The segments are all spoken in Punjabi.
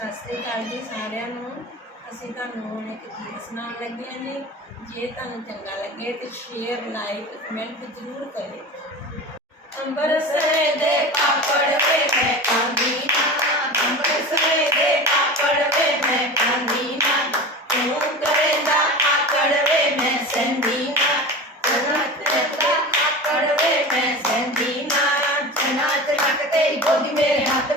ਸਤਿ ਸ੍ਰੀ ਅਕਾਲ ਜੀ ਸਾਰਿਆਂ ਨੂੰ। ਅਸੀਂ ਤੁਹਾਨੂੰ ਹੁਣ ਇੱਕ ਗੀਤ ਸੁਣਾਉਣ ਲੱਗੇ ਹਾਂ ਜੀ। ਜੇ ਤੁਹਾਨੂੰ ਚੰਗਾ ਲੱਗੇ ਤੇ ਸ਼ੇਅਰ ਲਾਈਕ ਕਮੈਂਟ ਜ਼ਰੂਰ ਕਰਿਓ। ਅੰਬਰਸਰੇ ਦੇ ਪਾਪੜ ਵੇ ਮੈਂ ਖਾਂਦੀ ਨਾ ਅੰਬਰਸਰੇ ਦੇ ਪਾਪੜ ਵੇ ਮੈਂ ਖਾਂਦੀ ਨਾ ਤੂੰ ਕਰੇਂਦਾ ਆਕੜ ਵੇ ਮੈਂ ਸੰਦੀ ਨਾ ਤੂੰ ਕਰੇਂਦਾ ਆਕੜ ਵੇ ਮੈਂ ਸੰਦੀ ਨਾ ਚਨਾ ਚਲਕ ਤੇਰੀ ਗੋਦੀ ਮੇਰੇ ਹੱਥ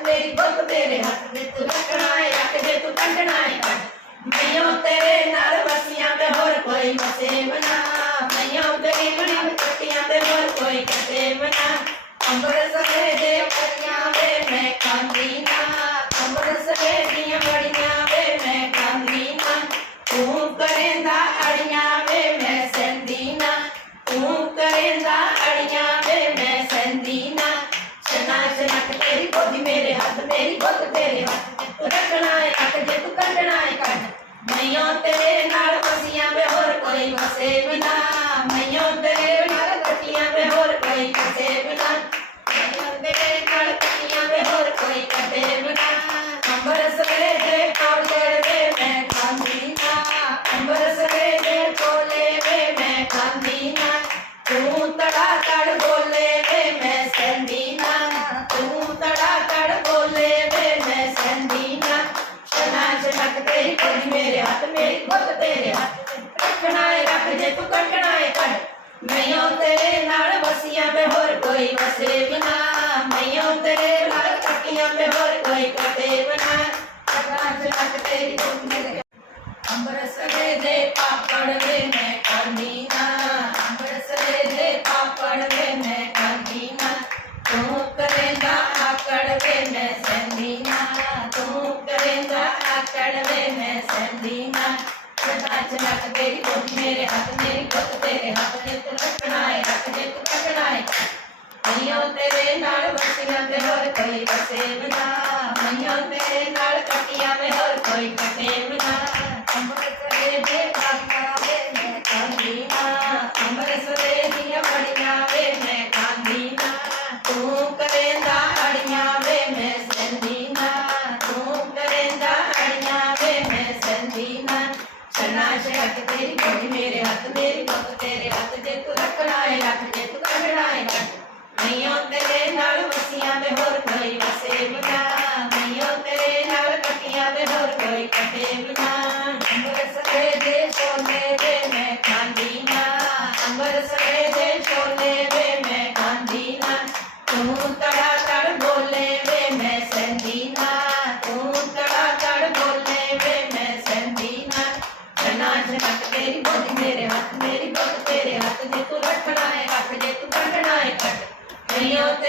ਮੇਰੀ ਗੁੱਤ ਹੱਥ ਵਿੱਚ ਤੂੰ ਰੱਖਣਾ ਏ, ਰੱਖ ਜੇ ਤੂੰ ਕੰਢਣਾ ਏ। ਕੱਢ ਮੈਯੋਂ ਤੇਰੇ ਨਾਲ ਵਸੀਆਂ ਤੇ ਹੋਰ ਕੋਈ ਵਸੇ ਬਣਾ ਮੈਯੋਂ ਤੇਰੀ ਬਣੀ ਕੱਟੀਆਂ ਤੇ ਹੋਰ ਕੋਈ ਕਟੇ ਬਣਾ ਅੰਬਰਸਰੇ ਦੇ ਪਰੀਆਂ ਵੇ ਮੈਂ ਖਾਂਦੀ ਨਾ। ਅੰਬਰਸਰੇ ਦੀਆਂ ਬੜੀਆਂ ਵੇ ਮੈਂ ਖਾਂਦੀ ਨਾ। ਤੂੰ ਕਰੇਂਦਾ ਅੜੀਆਂ ਵੇ ਮੈਂ ਸੰਦੀ ਨਾ। ਤੂੰ ਕਰੇਂਦਾ ਅੜੀਆਂ ਵੇ ਮੈਂ ਸੰਦੀ ਨਾ। ਚਨਾ ਚਨਕ ਤੇਰੀ ਗੋਦੀ ਮੇਰੇ ਹੱਥ, ਮੇਰੀ yo रख तेरी खोली मेरे हाथ मेरी खोल तेरे हाथ कड़कनाए रख जे तू कड़कनाए कर। मैयो तेरे नाल बसिया पे होर कोई बसे बिना। मैयो तेरे नाल कटिया पे होर कोई कटे बिना। रख तेरी खोली मेरे। अंबर सगे दे ਮੇਰੇ ਹੱਥ ਮੇਰੀ ਗੁੱਤ ਤੇਰੇ ਹੱਥ ਜੇ ਤੂੰ ਰੱਖਣਾ ਏ ਰੱਖ ਜੇ ਤੂੰ ਕੱਢਣਾ ਏ ਮੈਯੋਂ ਤੇਰੇ ਨਾਲ ਵਸੀਆਂ ਤੇ ਹੋਰ ਕੋਈ ਵਸੇ ਬਿਨਾ लाश हक तेरी बोली मेरे हाथ मेरी बक तेरे हाथ, जे तू रखना है रख, जे तू कढना है रख। नैयों तेरे नाल वसियाँ में होर कोई वसे बिना नैयों तेरे नाल कटियाँ में होर कोई कटे बिना अंबर सरे दे सोने दे मैं खांदी ना। अंबर सरे दे सोने दे मैं खांदी ना। तू तड़ा तड़ बोले वे, मैं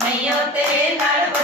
Mayor te el.